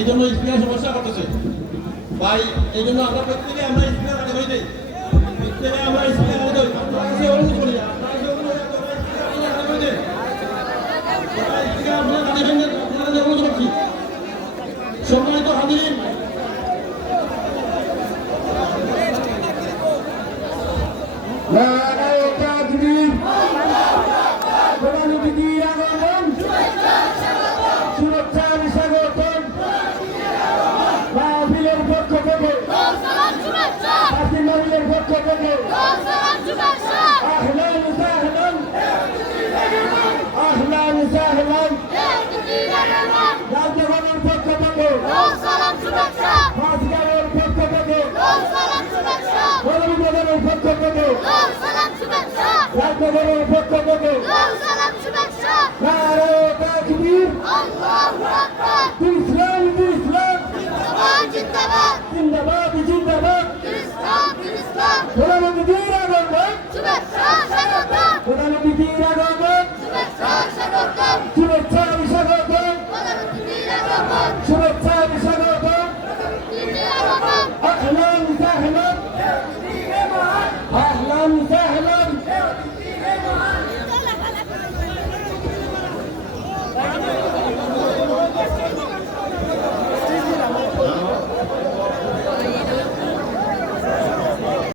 এই জন্য স্পিকার সমস্যা করতেছে ভাই। এই জন্য আমরা প্রত্যেকে আমরা স্পিকার আগে হয়ে যাই, প্রত্যেকে আমরা স্পিকার আগে হই। আপনার কাছে অনুরোধ করি, আপনার কাছে অনুরোধ করছি। সম্মানিত হাজিরিন, মাহফিলের পক্ষ থেকে মাহফিলের পক্ষ থেকে আহলান সাহলান আহলান সাহলান রাজভবনের পক্ষ থেকে মাঝগাঁওয়ের পক্ষ থেকে মৌলভীবাজারের পক্ষ থেকে রাজভবনের পক্ষ থেকে নারায়ে তাকবীর, আল্লাহু আকবার।